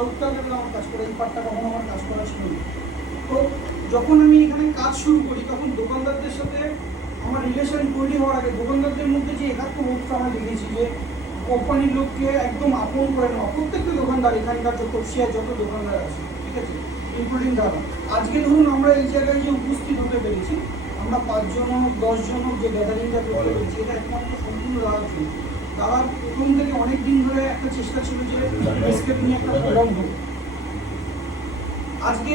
আমার কাজ করে এই পার্টটা কখনো আমার কাজ করা ছিল না। তো যখন আমি এখানে কাজ শুরু করি তখন দোকানদারদের সাথে আমার রিলেশন তৈরি হওয়ার আগে দোকানদারদের মধ্যে যে একাত্মবোধটা আমরা দেখেছি যে কোম্পানির লোককে একদম আপন করে নেওয়া, প্রত্যেকটা দোকানদার এখানকার যত শেয়ার যত দোকানদার আছে, ঠিক আছে, ইনক্লুডিং দাদা। আজকে ধরুন আমরা এই জায়গায় যে উপস্থিত হতে পেরেছি, আমরা 5 জন 10 জন যে গ্যাদারিংটা করতে পেরেছি, এটা একমাত্র সম্পূর্ণ দাদার জন্য। দাদার প্রথম থেকে অনেক দিন ধরে একটা চেষ্টা ছিল যে এসকেপ নিয়ে একটা প্রোগ্রাম হোক। আজকে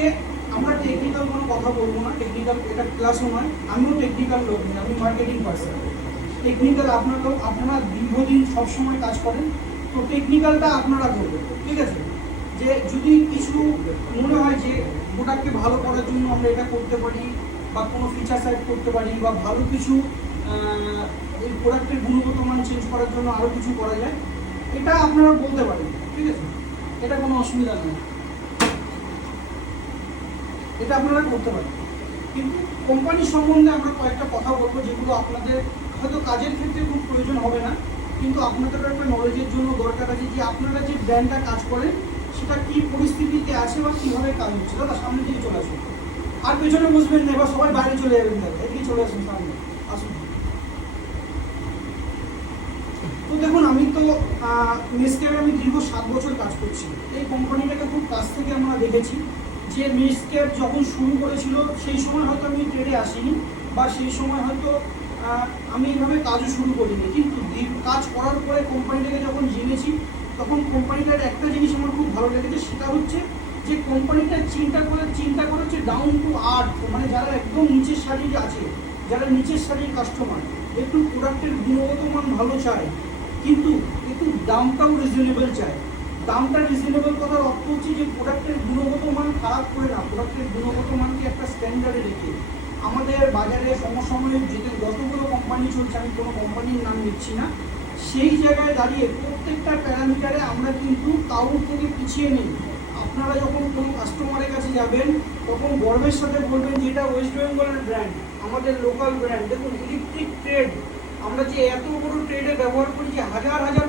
আমরা টেকনিক্যাল কোনো কথা বলবো না, টেকনিক্যাল এটা ক্লাসও নয়, আমিও টেকনিক্যাল লোক নই, আমি মার্কেটিং পার্সন। টেকনিক্যাল আপনারা দীর্ঘদিন সবসময় কাজ করেন, তো টেকনিক্যালটা আপনারা করবেন, ঠিক আছে। যে যদি কিছু মনে হয় যে প্রোডাক্টকে ভালো করার জন্য আমরা এটা করতে পারি বা কোনো ফিচার সাইড করতে পারি বা ভালো কিছু এই প্রোডাক্টের গুণগত মান চেঞ্জ করার জন্য আরও কিছু করা যায়, এটা আপনারা বলতে পারেন, ঠিক আছে, এটা কোনো অসুবিধা নেই, এটা আপনারা করতে পারেন। কিন্তু কোম্পানির সম্বন্ধে আমরা কয়েকটা কথা বলবো যেগুলো আপনাদের হয়তো কাজের ক্ষেত্রে খুব প্রয়োজন হবে না, কিন্তু আপনাদের একটা নলেজের জন্য দরকার আছে যে আপনারা যে ব্র্যান্ডটা কাজ করেন সেটা কী পরিস্থিতিতে আছে বা কীভাবে কাজ হচ্ছে। দাদা সামনে দিকে চলে আসুন, আর পেছনে বসবেন না, এবার সবাই বাইরে চলে যাবেন, দাদা এদিকে চলে আসুন, সামনে আসুন। তো দেখুন, আমি তো নেসক্যাফে আমি দীর্ঘ 7 বছর কাজ করছি। এই কোম্পানিটাকে খুব কাছ থেকে আমরা দেখেছি যে নেসক্যাফ যখন শুরু করেছিল সেই সময় হয়তো আমি ট্রেডে আসিনি বা সেই সময় হয়তো আমি এইভাবে কাজও শুরু করিনি, কিন্তু কাজ করার পরে কোম্পানিটাকে যখন জেনেছি তখন কোম্পানিটার একটা জিনিস আমার খুব ভালো লেগেছে, সেটা হচ্ছে যে কোম্পানিটা চিন্তা করে হচ্ছে ডাউন টু আর্থ, মানে যারা একদম নিচের সারির আছে, যারা নিচের সারির কাস্টমার, একটু প্রোডাক্টের গুণগত মান ভালো চায় কিন্তু একটু দামটাও রিজনেবল চায়। দামটা রিজনেবল কথার অর্থ হচ্ছে যে প্রোডাক্টের গুণগত মান খারাপ করে না, প্রোডাক্টের গুণগত মানকে একটা স্ট্যান্ডার্ডে রেখে। আমাদের বাজারে সমসাময়িক যেতে যতগুলো কোম্পানি চলছে, আমি কোনো কোম্পানির নাম নিচ্ছি না, সেই জায়গায় দাঁড়িয়ে প্রত্যেকটা প্যারামিটারে আমরা কিন্তু কারোর থেকে পিছিয়ে নেই। আপনারা যখন কোনো কাস্টমারের কাছে যাবেন তখন গর্বের সাথে বলবেন যে এটা ওয়েস্ট বেঙ্গলের ব্র্যান্ড, আমাদের লোকাল ব্র্যান্ড। দেখুন ইলেকট্রিক ট্রেড, আমরা যে এত বড় ট্রেডে ব্যবহার করি যে হাজার হাজার